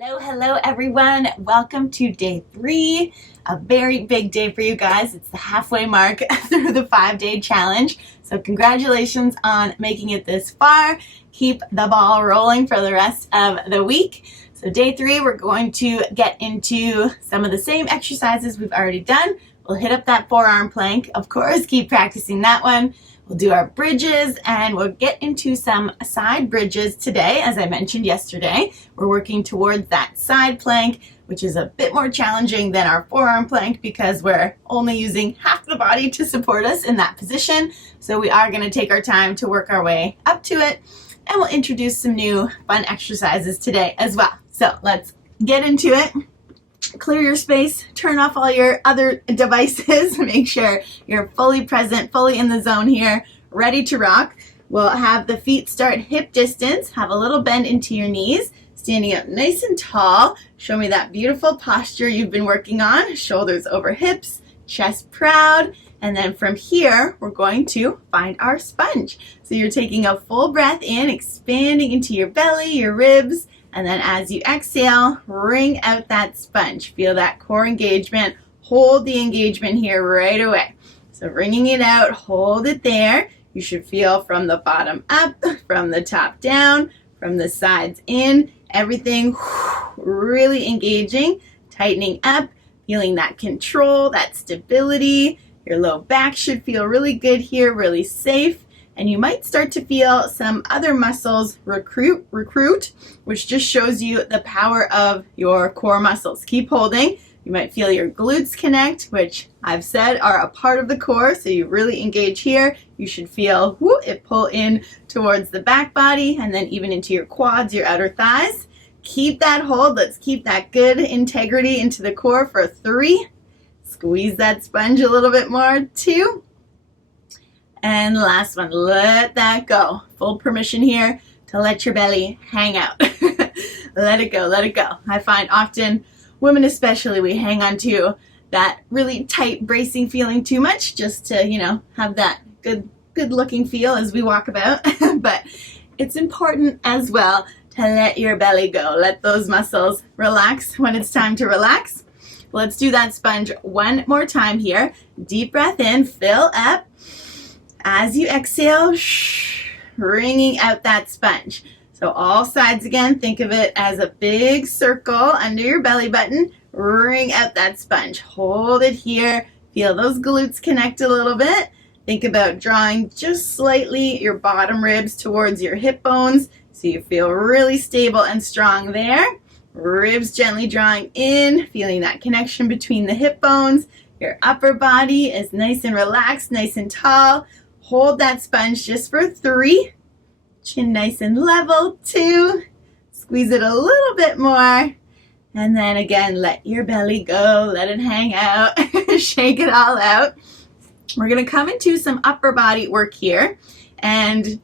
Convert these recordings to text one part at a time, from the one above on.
Hello everyone. Welcome to day 3, a very big day for you guys. It's the halfway mark through the 5-day challenge. So congratulations on making it this far. Keep the ball rolling for the rest of the week. So day 3, we're going to get into some of the same exercises we've already done. We'll hit up that forearm plank, of course, keep practicing that one. We'll do our bridges and we'll get into some side bridges today. As I mentioned yesterday, we're working towards that side plank, which is a bit more challenging than our forearm plank because we're only using half the body to support us in that position. So we are going to take our time to work our way up to it, and we'll introduce some new fun exercises today as well. So let's get into it. Clear your space, turn off all your other devices, make sure you're fully present, fully in the zone here, ready to rock. We'll have the feet start hip distance, have a little bend into your knees, standing up nice and tall. Show me that beautiful posture you've been working on, shoulders over hips, chest proud, and then from here, we're going to find our sponge. So you're taking a full breath in, expanding into your belly, your ribs, and then as you exhale, wring out that sponge. Feel that core engagement. Hold the engagement here right away. So wringing it out, hold it there. You should feel from the bottom up, from the top down, from the sides in, everything really engaging, tightening up, feeling that control, that stability. Your low back should feel really good here, really safe. And you might start to feel some other muscles recruit, which just shows you the power of your core muscles. Keep holding. You might feel your glutes connect, which I've said are a part of the core, so you really engage here. You should feel it pull in towards the back body and then even into your quads, your outer thighs. Keep that hold. Let's keep that good integrity into the core for 3. Squeeze that sponge a little bit more, 2. And the last one, let that go. Full permission here to let your belly hang out. Let it go, let it go. I find often, women especially, we hang on to that really tight bracing feeling too much just to, have that good looking feel as we walk about. But it's important as well to let your belly go. Let those muscles relax when it's time to relax. Let's do that sponge one more time here. Deep breath in, fill up. As you exhale, wringing out that sponge. So all sides again, think of it as a big circle under your belly button. Wring out that sponge. Hold it here. Feel those glutes connect a little bit. Think about drawing just slightly your bottom ribs towards your hip bones so you feel really stable and strong there. Ribs gently drawing in, feeling that connection between the hip bones. Your upper body is nice and relaxed, nice and tall. Hold that sponge just for 3. Chin nice and level, 2. Squeeze it a little bit more. And then again, let your belly go. Let it hang out. Shake it all out. We're going to come into some upper body work here. And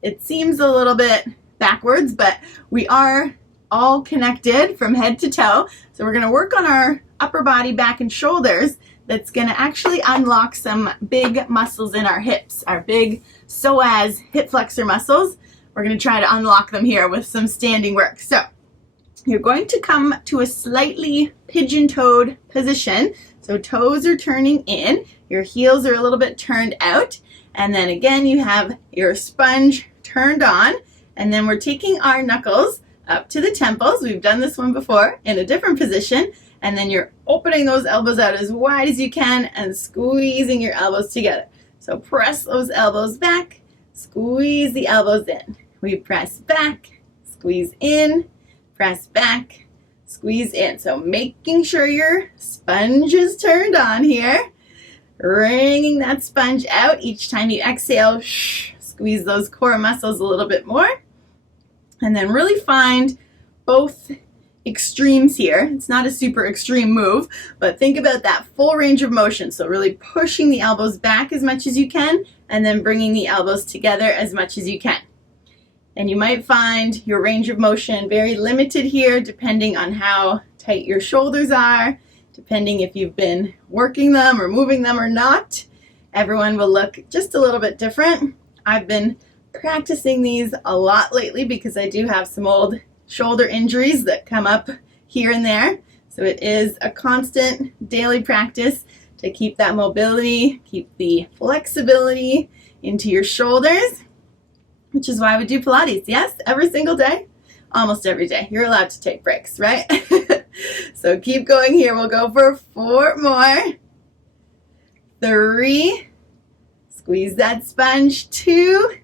it seems a little bit backwards, but we are all connected from head to toe. So we're going to work on our upper body, back and shoulders. That's going to actually unlock some big muscles in our hips, our big psoas hip flexor muscles. We're going to try to unlock them here with some standing work. So you're going to come to a slightly pigeon-toed position. So toes are turning in, your heels are a little bit turned out, and then again you have your sponge turned on, and then we're taking our knuckles up to the temples. We've done this one before in a different position. And then you're opening those elbows out as wide as you can and squeezing your elbows together. So press those elbows back, squeeze the elbows in. We press back, squeeze in, press back, squeeze in. So making sure your sponge is turned on here. Wringing that sponge out each time you exhale. Squeeze those core muscles a little bit more. And then really find both extremes here. It's not a super extreme move, but think about that full range of motion. So really pushing the elbows back as much as you can and then bringing the elbows together as much as you can. And you might find your range of motion very limited here depending on how tight your shoulders are, depending if you've been working them or moving them or not. Everyone will look just a little bit different. I've been practicing these a lot lately because I do have some old shoulder injuries that come up here and there. So it is a constant daily practice to keep that mobility, keep the flexibility into your shoulders, which is why we do Pilates. Yes, every single day, almost every day. You're allowed to take breaks, right? So keep going here. We'll go for 4 more. 3. Squeeze that sponge. 2.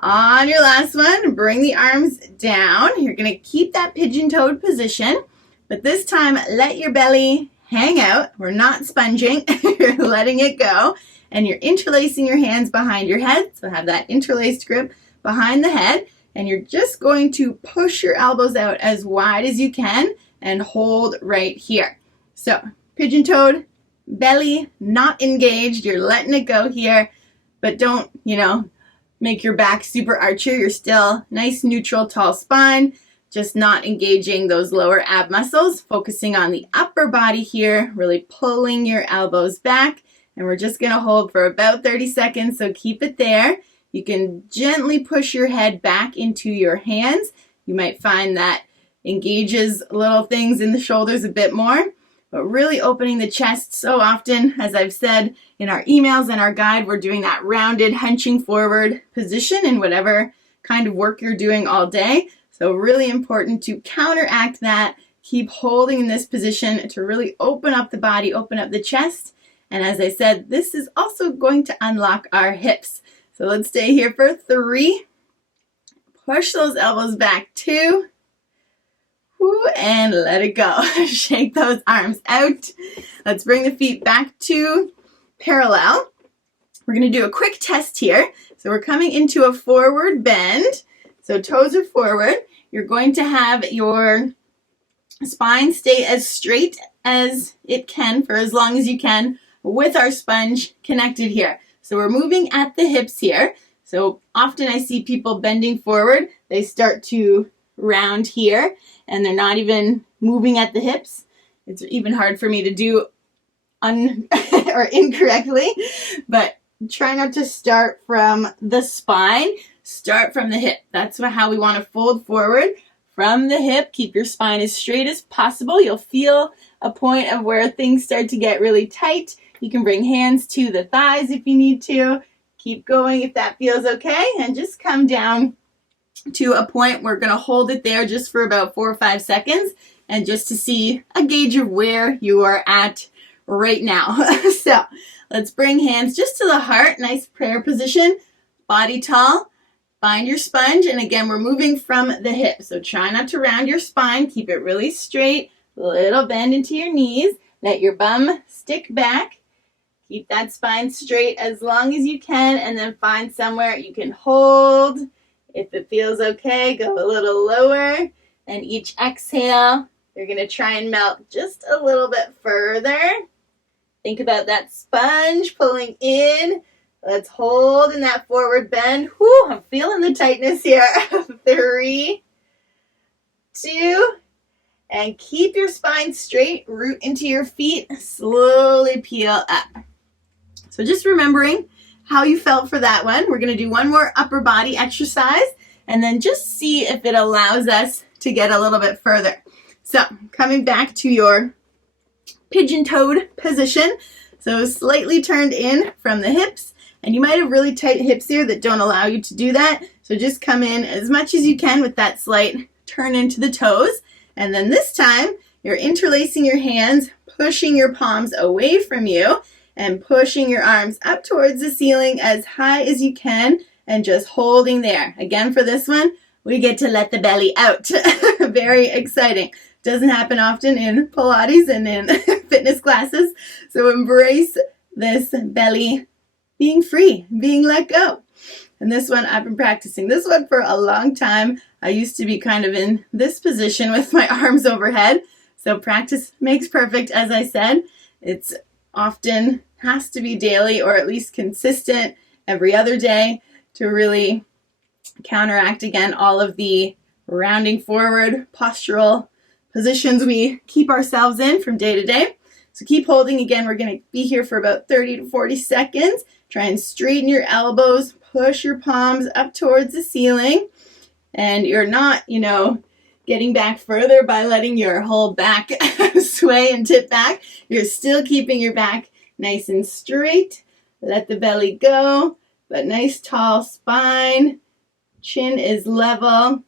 On your last one, bring the arms down. You're going to keep that pigeon-toed position, but this time let your belly hang out. We're not sponging. You're letting it go, and you're interlacing your hands behind your head. So have that interlaced grip behind the head, and you're just going to push your elbows out as wide as you can and hold right here. So pigeon-toed, belly not engaged. You're letting it go here, but don't, make your back super archer. You're still nice, neutral, tall spine, just not engaging those lower ab muscles, focusing on the upper body here, really pulling your elbows back. And we're just going to hold for about 30 seconds, so keep it there. You can gently push your head back into your hands. You might find that engages little things in the shoulders a bit more, but really opening the chest so often. As I've said in our emails and our guide, we're doing that rounded hunching forward position in whatever kind of work you're doing all day. So really important to counteract that. Keep holding in this position to really open up the body, open up the chest. And as I said, this is also going to unlock our hips. So let's stay here for 3. Push those elbows back. 2. And let it go. Shake those arms out. Let's bring the feet back to parallel. We're going to do a quick test here. So we're coming into a forward bend. So toes are forward. You're going to have your spine stay as straight as it can for as long as you can with our sponge connected here. So we're moving at the hips here. So often I see people bending forward. They start to round here and they're not even moving at the hips. It's even hard for me to do or incorrectly, but try not to start from the spine. Start from the hip. That's how we want to fold forward from the hip. Keep your spine as straight as possible. You'll feel a point of where things start to get really tight. You can bring hands to the thighs if you need to. Keep going if that feels okay, and just come down to a point. We're going to hold it there just for about 4 or 5 seconds, and just to see a gauge of where you are at right now. So let's bring hands just to the heart. Nice prayer position. Body tall. Find your sponge, and again, we're moving from the hip. So try not to round your spine. Keep it really straight. Little bend into your knees. Let your bum stick back. Keep that spine straight as long as you can, and then find somewhere you can hold. If it feels okay, go a little lower. And each exhale, you're going to try and melt just a little bit further. Think about that sponge pulling in. Let's hold in that forward bend. Whew, I'm feeling the tightness here. 3, 2, and keep your spine straight. Root into your feet. Slowly peel up. So just remembering how you felt for that one. We're going to do one more upper body exercise and then just see if it allows us to get a little bit further. So coming back to your pigeon-toed position. So slightly turned in from the hips. And you might have really tight hips here that don't allow you to do that. So just come in as much as you can with that slight turn into the toes. And then this time, you're interlacing your hands, pushing your palms away from you, and pushing your arms up towards the ceiling as high as you can, and just holding there. Again, for this one, we get to let the belly out. Very exciting. Doesn't happen often in Pilates and in fitness classes. So embrace this belly being free, being let go. And this one, I've been practicing this one for a long time. I used to be kind of in this position with my arms overhead. So practice makes perfect, as I said. It's often has to be daily or at least consistent every other day to really counteract, again, all of the rounding forward postural positions we keep ourselves in from day to day. So keep holding. Again, we're going to be here for about 30 to 40 seconds. Try and straighten your elbows, push your palms up towards the ceiling. and you're not, getting back further by letting your whole back sway and tip back. You're still keeping your back nice and straight. Let the belly go, but nice tall spine. Chin is level.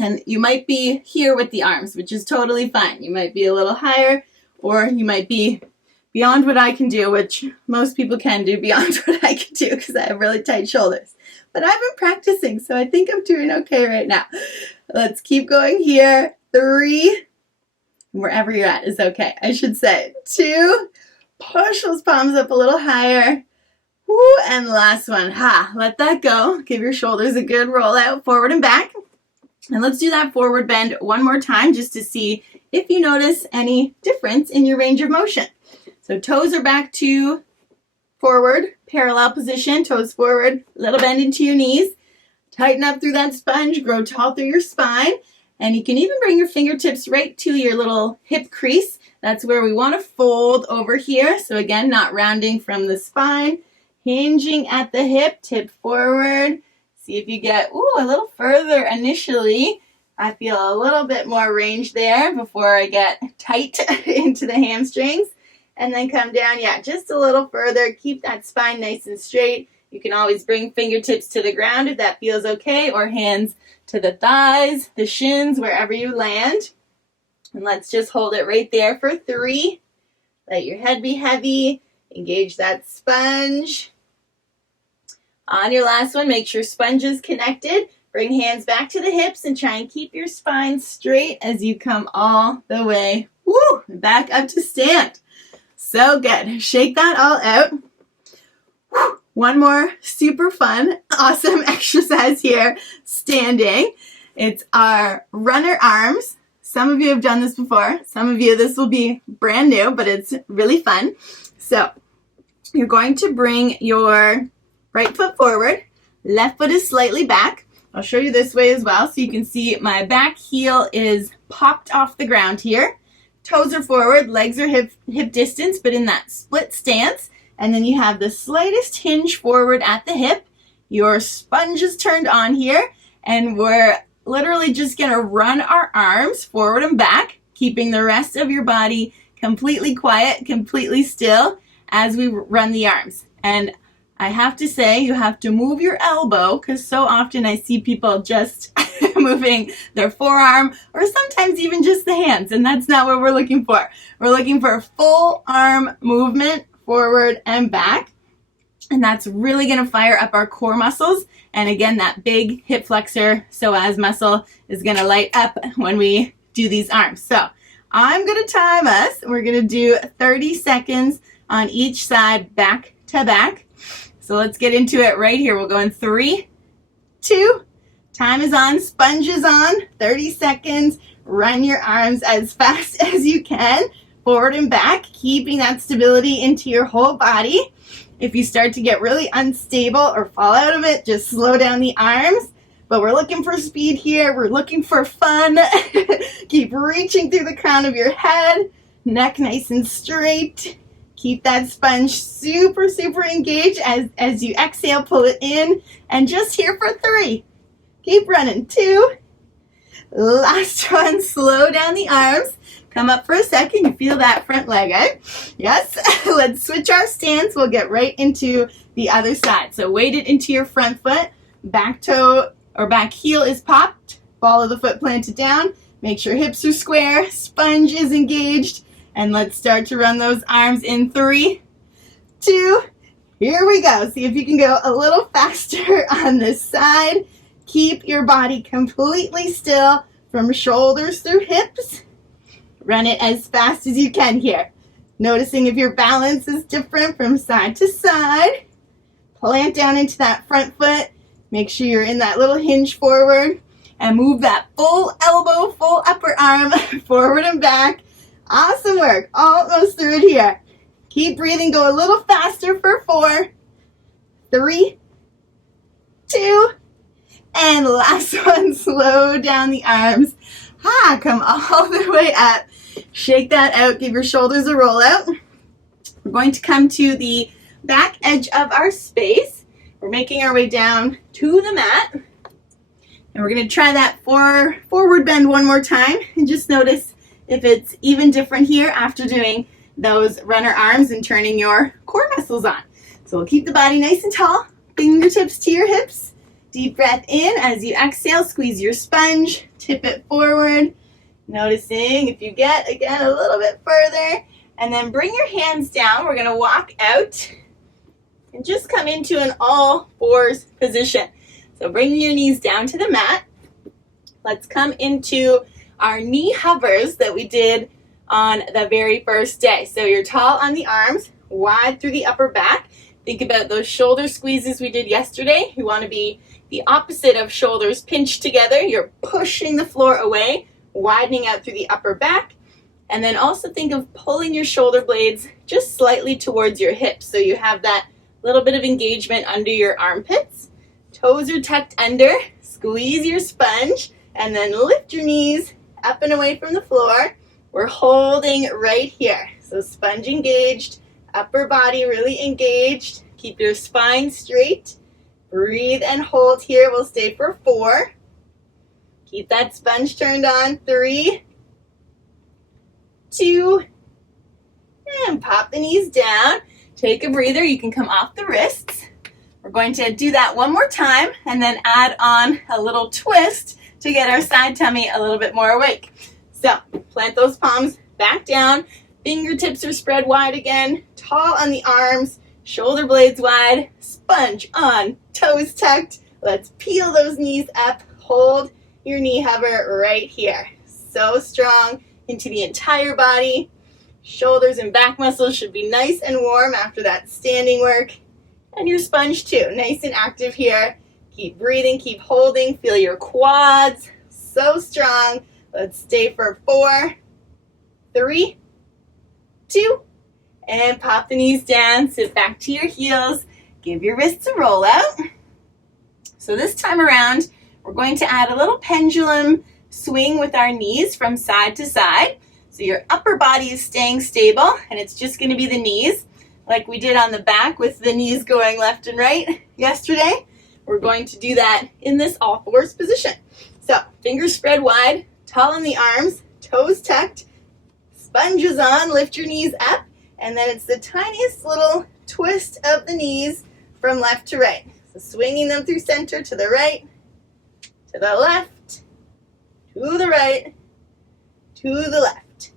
And you might be here with the arms, which is totally fine. You might be a little higher, or you might be beyond what I can do, which most people can do beyond what I can do because I have really tight shoulders. But I've been practicing, so I think I'm doing okay right now. Let's keep going here. 3, wherever you're at is okay, I should say. 2, push those palms up a little higher. Woo, and last one. Let that go. Give your shoulders a good roll out, forward and back. And let's do that forward bend one more time just to see if you notice any difference in your range of motion. So toes are back to forward, parallel position, toes forward, little bend into your knees. Tighten up through that sponge, grow tall through your spine. And you can even bring your fingertips right to your little hip crease. That's where we want to fold over here. So again, not rounding from the spine, hinging at the hip, tip forward. See if you get a little further initially. I feel a little bit more range there before I get tight into the hamstrings. And then come down, just a little further. Keep that spine nice and straight. You can always bring fingertips to the ground if that feels okay, or hands to the thighs, the shins, wherever you land. And let's just hold it right there for 3. Let your head be heavy. Engage that sponge. On your last one, make sure sponge is connected. Bring hands back to the hips and try and keep your spine straight as you come all the way back up to stand. So good. Shake that all out. One more super fun, awesome exercise here, standing. It's our runner arms. Some of you have done this before. Some of you, this will be brand new, but it's really fun. So you're going to bring your right foot forward, left foot is slightly back. I'll show you this way as well so you can see my back heel is popped off the ground here. Toes are forward, legs are hip distance, but in that split stance. And then you have the slightest hinge forward at the hip. Your sponge is turned on here, and we're literally just gonna run our arms forward and back, keeping the rest of your body completely quiet, completely still as we run the arms. And I have to say, you have to move your elbow, because so often I see people just moving their forearm or sometimes even just the hands, and that's not what we're looking for. We're looking for a full arm movement forward and back, and that's really going to fire up our core muscles. And again, that big hip flexor psoas muscle is going to light up when we do these arms. So I'm going to time us. We're going to do 30 seconds on each side, back to back. So let's get into it right here. We'll go in 3, 2, time is on, sponge is on, 30 seconds. Run your arms as fast as you can, forward and back, keeping that stability into your whole body. If you start to get really unstable or fall out of it, just slow down the arms. But we're looking for speed here. We're looking for fun. Keep reaching through the crown of your head, neck nice and straight. Keep that sponge super, super engaged as you exhale, pull it in, and just here for 3. Keep running. 2. Last one, slow down the arms. Come up for a second. You feel that front leg, eh? Yes. Let's switch our stance. We'll get right into the other side. So weight it into your front foot. Back toe or back heel is popped. Ball of the foot planted down. Make sure hips are square. Sponge is engaged. And let's start to run those arms in 3, 2, here we go. See if you can go a little faster on this side. Keep your body completely still from shoulders through hips. Run it as fast as you can here. Noticing if your balance is different from side to side. Plant down into that front foot. Make sure you're in that little hinge forward. And move that full elbow, full upper arm forward and back. Awesome work. Almost through it here. Keep breathing. Go a little faster for 4, 3, 2, and last one. Slow down the arms. Come all the way up. Shake that out. Give your shoulders a roll out. We're going to come to the back edge of our space. We're making our way down to the mat. And we're going to try that forward bend one more time, and just notice if it's even different here after doing those runner arms and turning your core muscles on. So we'll keep the body nice and tall, fingertips to your hips. Deep breath in. As you exhale, squeeze your sponge, tip it forward. Noticing if you get, again, a little bit further. And then bring your hands down. We're going to walk out and just come into an all fours position. So bring your knees down to the mat. Let's come into our knee hovers that we did on the very first day. So you're tall on the arms, wide through the upper back. Think about those shoulder squeezes we did yesterday. You want to be the opposite of shoulders pinched together. You're pushing the floor away, widening out through the upper back. And then also think of pulling your shoulder blades just slightly towards your hips, so you have that little bit of engagement under your armpits. Toes are tucked under. Squeeze your sponge, and then lift your knees up and away from the floor. We're holding right here. So sponge engaged, upper body really engaged. Keep your spine straight. Breathe and hold here. We'll stay for 4. Keep that sponge turned on. 3, 2, and pop the knees down. Take a breather. You can come off the wrists. We're going to do that one more time and then add on a little twist to get our side tummy a little bit more awake. So plant those palms back down. Fingertips are spread wide again. Tall on the arms. Shoulder blades wide. Sponge on. Toes tucked. Let's peel those knees up. Hold your knee hover right here. So strong into the entire body. Shoulders and back muscles should be nice and warm after that standing work. And your sponge too, nice and active here. Keep breathing, keep holding. Feel your quads, so strong. Let's stay for 4, 3, 2, and pop the knees down. Sit back to your heels. Give your wrists a roll out. So this time around, we're going to add a little pendulum swing with our knees from side to side. So your upper body is staying stable, and it's just going to be the knees, like we did on the back with the knees going left and right yesterday. We're going to do that in this all fours position. So fingers spread wide, tall on the arms, toes tucked, sponges on, lift your knees up, and then it's the tiniest little twist of the knees from left to right. So swinging them through center to the right, to the left, to the right, to the left.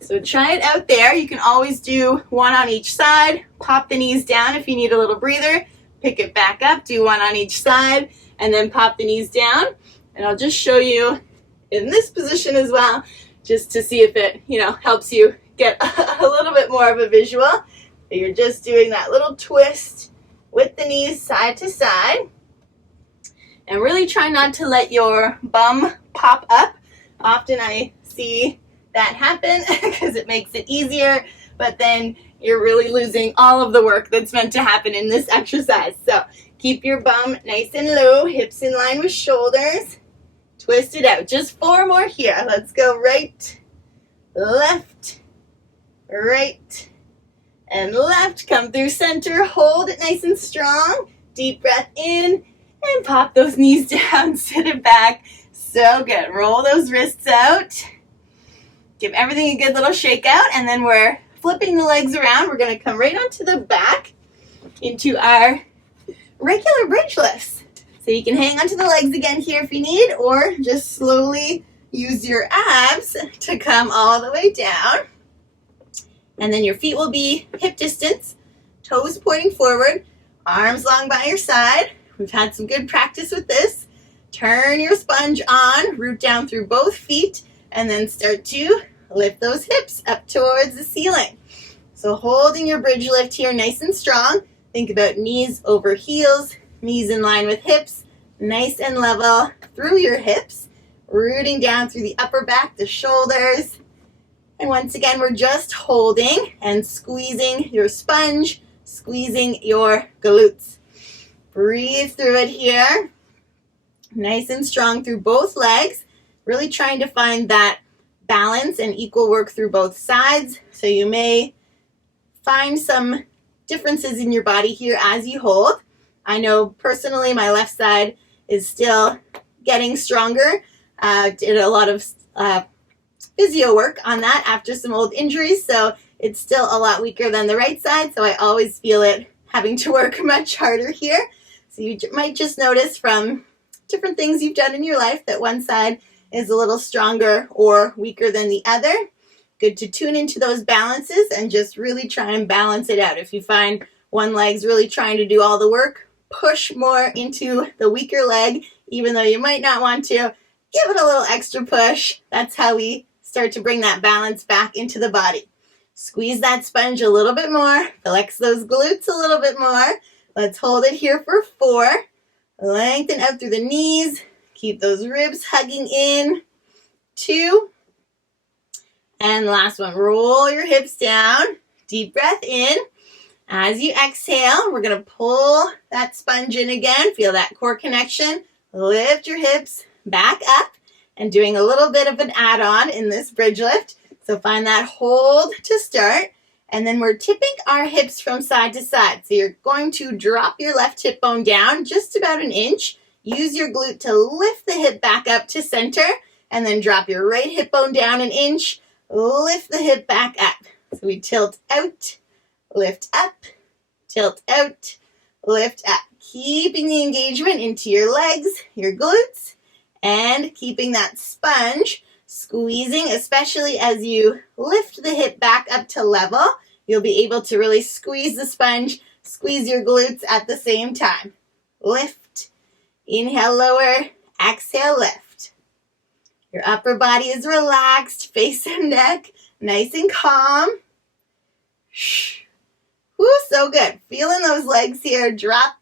So try it out there. You can always do one on each side. Pop the knees down if you need a little breather. Pick it back up, do one on each side, and then pop the knees down. And I'll just show you in this position as well, just to see if it, helps you get a little bit more of a visual. So you're just doing that little twist with the knees side to side. And really try not to let your bum pop up. Often I see that happen because it makes it easier, but then you're really losing all of the work that's meant to happen in this exercise. So keep your bum nice and low, hips in line with shoulders. Twist it out. Just 4 more here. Let's go right, left, right, and left. Come through center. Hold it nice and strong. Deep breath in and pop those knees down. Sit it back. So good. Roll those wrists out. Give everything a good little shake out, and then we're flipping the legs around. We're going to come right onto the back into our regular bridge lifts. So you can hang onto the legs again here if you need, or just slowly use your abs to come all the way down. And then your feet will be hip distance, toes pointing forward, arms long by your side. We've had some good practice with this. Turn your sponge on, root down through both feet, and then start to lift those hips up towards the ceiling. So holding your bridge lift here nice and strong. Think about knees over heels, knees in line with hips, nice and level through your hips, rooting down through the upper back, the shoulders. And once again, we're just holding and squeezing your sponge, squeezing your glutes. Breathe through it here. Nice and strong through both legs. Really trying to find that balance and equal work through both sides. So you may find some differences in your body here as you hold. I know personally my left side is still getting stronger. Did a lot of physio work on that after some old injuries, so it's still a lot weaker than the right side, so I always feel it having to work much harder here. So you might just notice from different things you've done in your life that one side is a little stronger or weaker than the other. Good to tune into those balances and just really try and balance it out. If you find one leg's really trying to do all the work, push more into the weaker leg, even though you might not want to. Give it a little extra push. That's how we start to bring that balance back into the body. Squeeze that sponge a little bit more. Flex those glutes a little bit more. Let's hold it here for 4. Lengthen out through the knees. Keep those ribs hugging in. 2. And last one, roll your hips down. Deep breath in. As you exhale, we're going to pull that sponge in again. Feel that core connection. Lift your hips back up and doing a little bit of an add-on in this bridge lift. So find that hold to start. And then we're tipping our hips from side to side. So you're going to drop your left hip bone down just about an inch. Use your glute to lift the hip back up to center. And then drop your right hip bone down an inch. Lift the hip back up. So we tilt out, lift up, tilt out, lift up. Keeping the engagement into your legs, your glutes, and keeping that sponge squeezing, especially as you lift the hip back up to level. You'll be able to really squeeze the sponge, squeeze your glutes at the same time. Lift, inhale, lower, exhale, lift. Your upper body is relaxed, face and neck, nice and calm. Woo, so good. Feeling those legs here, drop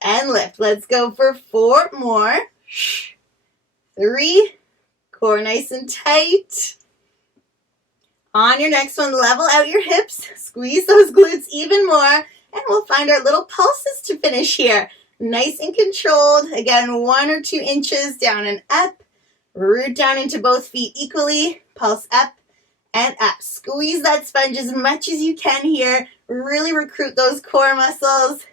and lift. Let's go for 4 more. 3, core nice and tight. On your next one, level out your hips, squeeze those glutes even more, and we'll find our little pulses to finish here. Nice and controlled. Again, 1 or 2 inches down and up. Root down into both feet equally. Pulse up and up. Squeeze that sponge as much as you can here. Really recruit those core muscles.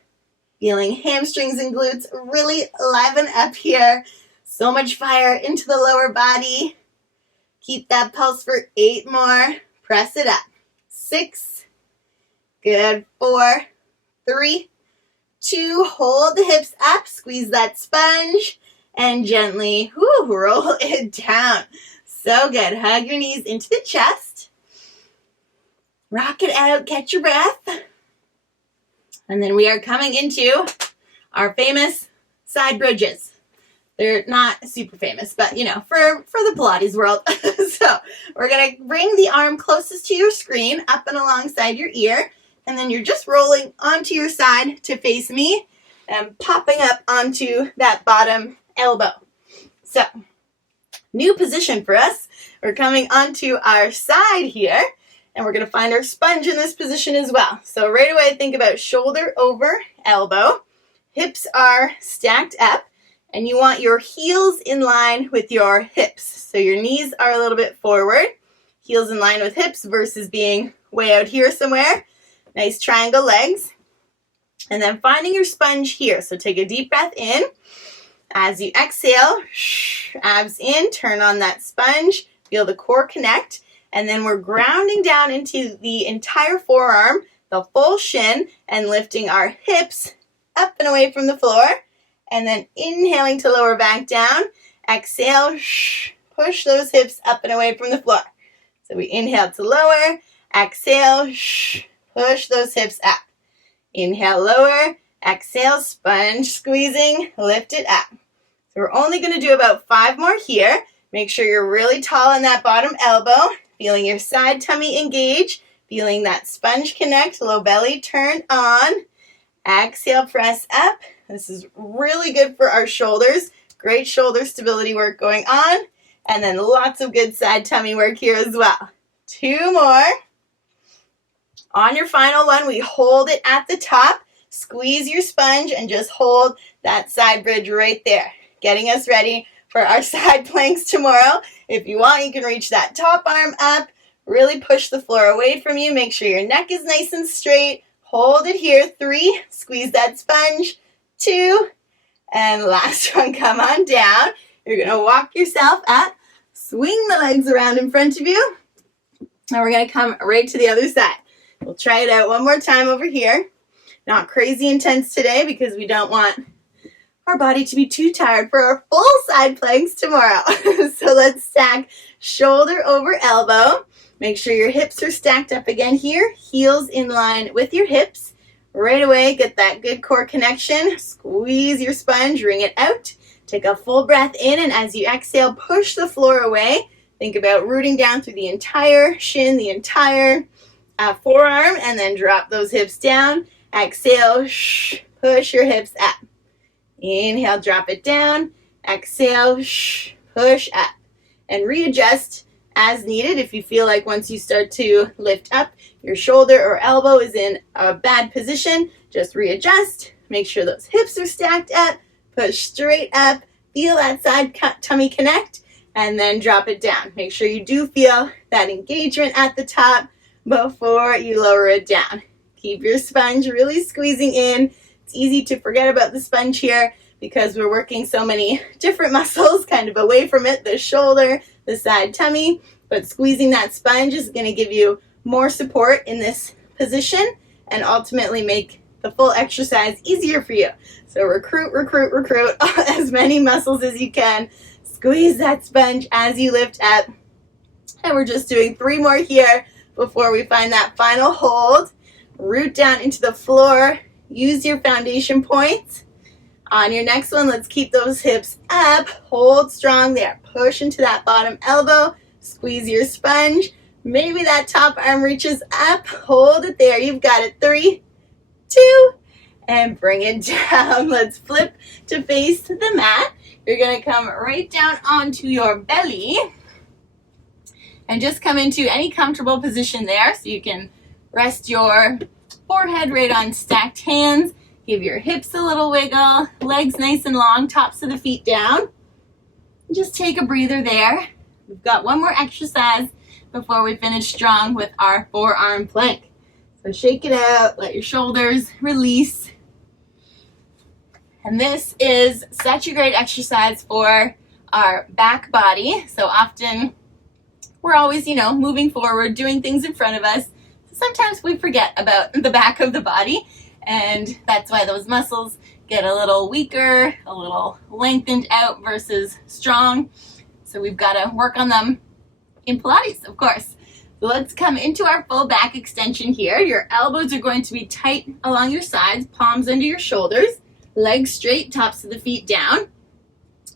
Feeling hamstrings and glutes really liven up here. So much fire into the lower body. Keep that pulse for 8 more. Press it up. 6. Good. 4, 3, 2. Hold the hips up. Squeeze that sponge. And gently roll it down. So good. Hug your knees into the chest. Rock it out. Catch your breath. And then we are coming into our famous side bridges. They're not super famous, but you know, for the Pilates world. So we're going to bring the arm closest to your screen, up and alongside your ear. And then you're just rolling onto your side to face me and popping up onto that bottom elbow. So, new position for us. We're coming onto our side here, and we're going to find our sponge in this position as well. So right away, think about shoulder over elbow. Hips are stacked up, and you want your heels in line with your hips. So your knees are a little bit forward, heels in line with hips versus being way out here somewhere. Nice triangle legs. And then finding your sponge here. So take a deep breath in. As you exhale, abs in, turn on that sponge, feel the core connect, and then we're grounding down into the entire forearm, the full shin, and lifting our hips up and away from the floor, and then inhaling to lower back down, exhale, push those hips up and away from the floor. So we inhale to lower, exhale, push those hips up. Inhale, lower, exhale, sponge squeezing, lift it up. So we're only going to do about 5 more here. Make sure you're really tall on that bottom elbow, feeling your side tummy engage, feeling that sponge connect, low belly turn on. Exhale, press up. This is really good for our shoulders. Great shoulder stability work going on. And then lots of good side tummy work here as well. 2 more. On your final one, we hold it at the top. Squeeze your sponge and just hold that side bridge right there, getting us ready for our side planks tomorrow. If you want, you can reach that top arm up, really push the floor away from you. Make sure your neck is nice and straight. Hold it here. 3, squeeze that sponge. 2, and last one, come on down. You're going to walk yourself up, swing the legs around in front of you, and we're going to come right to the other side. We'll try it out one more time over here. Not crazy intense today because we don't want our body to be too tired for our full side planks tomorrow. So let's stack shoulder over elbow. Make sure your hips are stacked up again here, heels in line with your hips. Right away, get that good core connection. Squeeze your sponge, wring it out. Take a full breath in, and as you exhale, push the floor away. Think about rooting down through the entire shin, the entire forearm, and then drop those hips down. Exhale, push your hips up. Inhale, drop it down. Exhale, push up. And readjust as needed. If you feel like once you start to lift up, your shoulder or elbow is in a bad position, just readjust. Make sure those hips are stacked up. Push straight up. Feel that side tummy connect. And then drop it down. Make sure you do feel that engagement at the top before you lower it down. Keep your sponge really squeezing in. It's easy to forget about the sponge here because we're working so many different muscles kind of away from it, the shoulder, the side tummy, but squeezing that sponge is going to give you more support in this position and ultimately make the full exercise easier for you. So recruit as many muscles as you can. Squeeze that sponge as you lift up. And we're just doing 3 more here before we find that final hold. Root down into the floor. Use your foundation points. On your next one, let's keep those hips up. Hold strong there. Push into that bottom elbow. Squeeze your sponge. Maybe that top arm reaches up. Hold it there. You've got it. 3, 2, and bring it down. Let's flip to face the mat. You're going to come right down onto your belly and just come into any comfortable position there so you can rest your forehead right on stacked hands. Give your hips a little wiggle. Legs nice and long. Tops of the feet down. Just take a breather there. We've got one more exercise before we finish strong with our forearm plank. So shake it out. Let your shoulders release. And this is such a great exercise for our back body. So often we're always, moving forward, doing things in front of us. Sometimes we forget about the back of the body, and that's why those muscles get a little weaker, a little lengthened out versus strong. So we've got to work on them in Pilates, of course. So let's come into our full back extension here. Your elbows are going to be tight along your sides, palms under your shoulders, legs straight, tops of the feet down.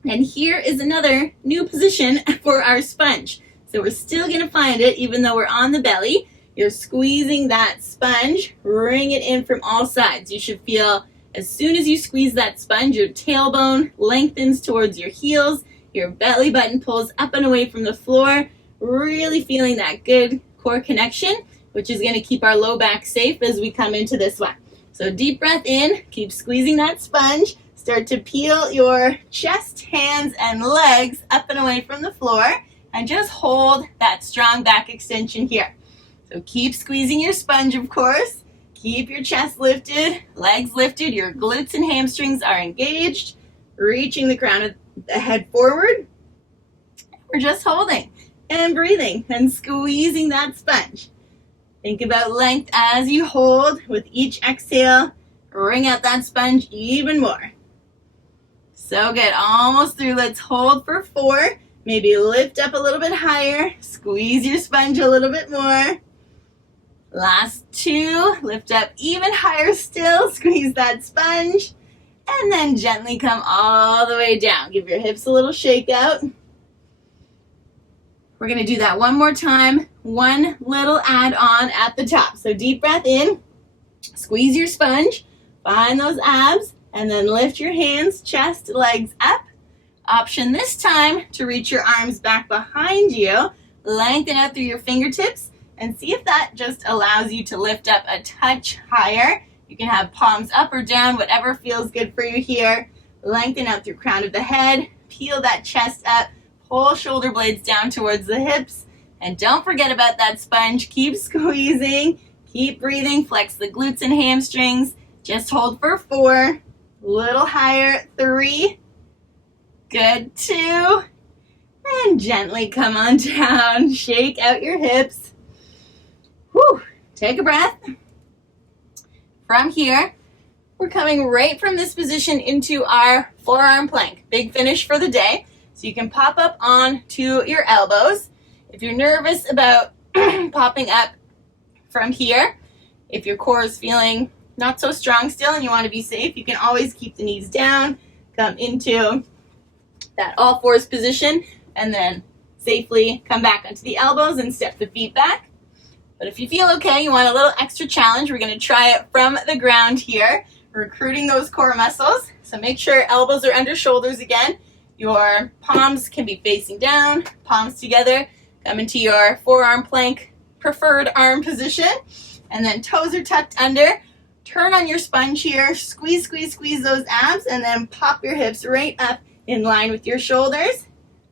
And here is another new position for our sponge. So we're still going to find it even though we're on the belly. You're squeezing that sponge, wring it in from all sides. You should feel as soon as you squeeze that sponge, your tailbone lengthens towards your heels, your belly button pulls up and away from the floor, really feeling that good core connection, which is going to keep our low back safe as we come into this one. So deep breath in, keep squeezing that sponge, start to peel your chest, hands, and legs up and away from the floor, and just hold that strong back extension here. So keep squeezing your sponge, of course. Keep your chest lifted, legs lifted, your glutes and hamstrings are engaged, reaching the crown of the head forward. We're just holding and breathing and squeezing that sponge. Think about length as you hold. With each exhale, wring out that sponge even more. So good. Almost through. Let's hold for 4. Maybe lift up a little bit higher. Squeeze your sponge a little bit more. Last 2. Lift up even higher still. Squeeze that sponge. And then gently come all the way down. Give your hips a little shake out. We're going to do that one more time. One little add-on at the top. So deep breath in. Squeeze your sponge. Find those abs. And then lift your hands, chest, legs up. Option this time to reach your arms back behind you. Lengthen out through your fingertips. And see if that just allows you to lift up a touch higher. You can have palms up or down, whatever feels good for you here. Lengthen out through crown of the head. Peel that chest up. Pull shoulder blades down towards the hips. And don't forget about that sponge. Keep squeezing. Keep breathing. Flex the glutes and hamstrings. Just hold for 4. Little higher. 3, Good, 2. And gently come on down. Shake out your hips. Whew. Take a breath. From here, we're coming right from this position into our forearm plank. Big finish for the day. So you can pop up onto your elbows. If you're nervous about popping up from here, if your core is feeling not so strong still and you want to be safe, you can always keep the knees down, come into that all fours position, and then safely come back onto the elbows and step the feet back. But if you feel okay, you want a little extra challenge, we're going to try it from the ground here, recruiting those core muscles. So make sure elbows are under shoulders again. Your palms can be facing down, palms together. Come into your forearm plank, preferred arm position, and then toes are tucked under. Turn on your sponge here, squeeze, squeeze, squeeze those abs, and then pop your hips right up in line with your shoulders.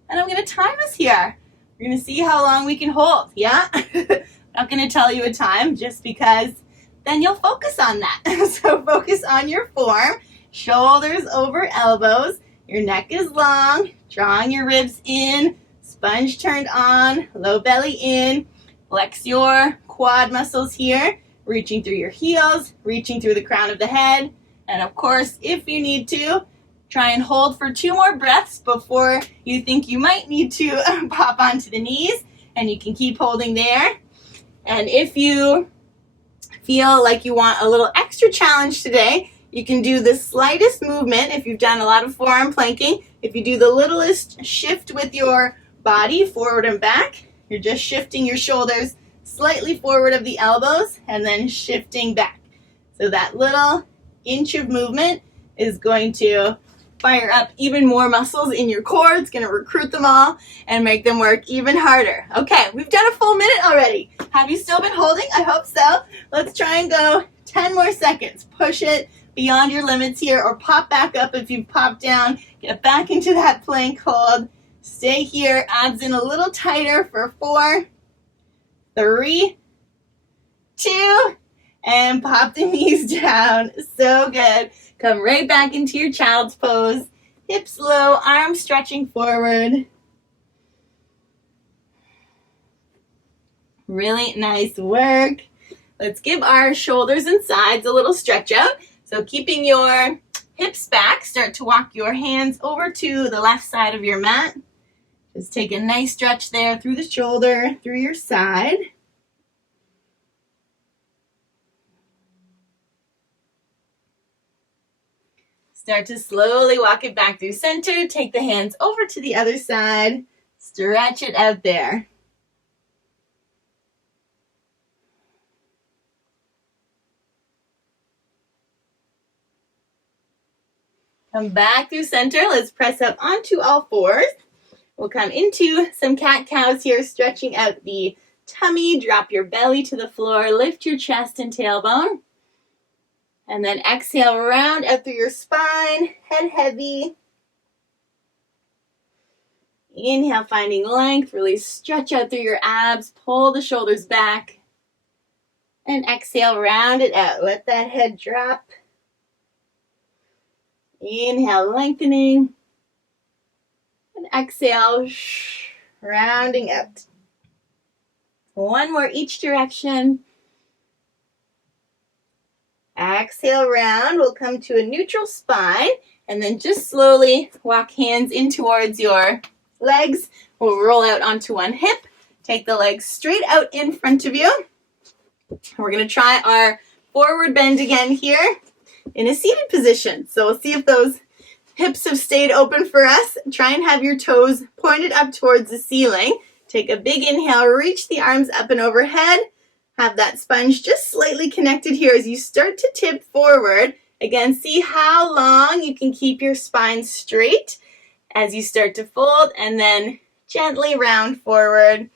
And I'm going to time us here. We're going to see how long we can hold, yeah? I'm not going to tell you a time just because then you'll focus on that. So focus on your form, shoulders over elbows, your neck is long, drawing your ribs in, sponge turned on, low belly in, flex your quad muscles here, reaching through your heels, reaching through the crown of the head, and of course, if you need to, try and hold for 2 more breaths before you think you might need to pop onto the knees, and you can keep holding there. And if you feel like you want a little extra challenge today, you can do the slightest movement if you've done a lot of forearm planking. If you do the littlest shift with your body forward and back, you're just shifting your shoulders slightly forward of the elbows and then shifting back. So that little inch of movement is going to fire up even more muscles in your core. It's going to recruit them all and make them work even harder. Okay, we've done a full minute already. Have you still been holding? I hope so. Let's try and go 10 more seconds. Push it beyond your limits here, or pop back up if you've popped down. Get back into that plank hold. Stay here, abs in a little tighter for 4, 3, 2, and pop the knees down. So good. Come right back into your child's pose. Hips low, arms stretching forward. Really nice work. Let's give our shoulders and sides a little stretch out. So keeping your hips back, start to walk your hands over to the left side of your mat. Just take a nice stretch there through the shoulder, through your side. Start to slowly walk it back through center. Take the hands over to the other side. Stretch it out there. Come back through center. Let's press up onto all fours. We'll come into some cat-cows here, stretching out the tummy. Drop your belly to the floor. Lift your chest and tailbone. And then exhale, round out through your spine, head heavy. Inhale, finding length, really stretch out through your abs, pull the shoulders back. And exhale, round it out. Let that head drop. Inhale, lengthening. And exhale, rounding out. 1 more each direction. Exhale, round. We'll come to a neutral spine, and then just slowly walk hands in towards your legs. We'll roll out onto one hip. Take the legs straight out in front of you. We're going to try our forward bend again here in a seated position. So we'll see if those hips have stayed open for us. Try and have your toes pointed up towards the ceiling. Take a big inhale, reach the arms up and overhead. Have that sponge just slightly connected here as you start to tip forward. Again, see how long you can keep your spine straight as you start to fold, and then gently round forward.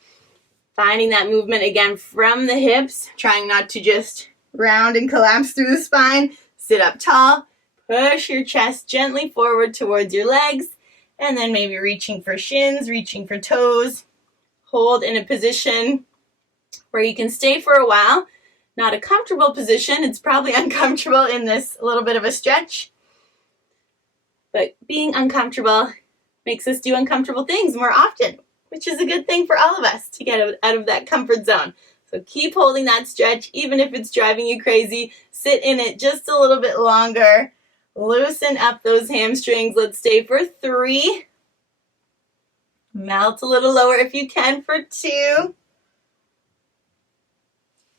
Finding that movement again from the hips, trying not to just round and collapse through the spine. Sit up tall, push your chest gently forward towards your legs, and then maybe reaching for shins, reaching for toes. Hold in a position where you can stay for a while. Not a comfortable position. It's probably uncomfortable in this little bit of a stretch. But being uncomfortable makes us do uncomfortable things more often, which is a good thing for all of us to get out of that comfort zone. So keep holding that stretch, even if it's driving you crazy. Sit in it just a little bit longer. Loosen up those hamstrings. Let's stay for 3. Melt a little lower if you can for 2.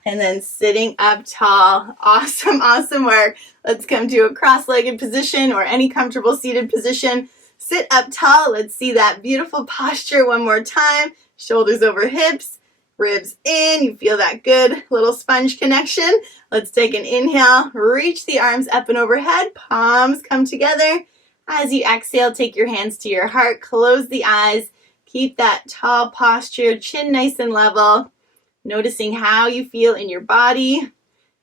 And then sitting up tall. Awesome, awesome work. Let's come to a cross-legged position or any comfortable seated position. Sit up tall. Let's see that beautiful posture one more time. Shoulders over hips, ribs in. You feel that good little sponge connection. Let's take an inhale. Reach the arms up and overhead. Palms come together. As you exhale, take your hands to your heart. Close the eyes. Keep that tall posture, chin nice and level. Noticing how you feel in your body.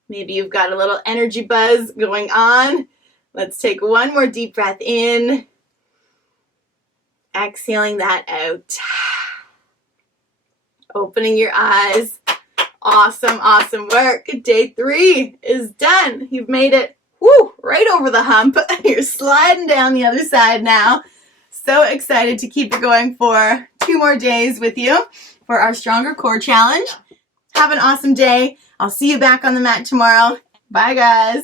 Maybe you've got a little energy buzz going on. Let's take one more deep breath in. Exhaling that out. Opening your eyes. Awesome, awesome work. Day 3 is done. You've made it right over the hump. You're sliding down the other side now. So excited to keep it going for 2 more days with you for our Stronger Core Challenge. Have an awesome day. I'll see you back on the mat tomorrow. Bye, guys.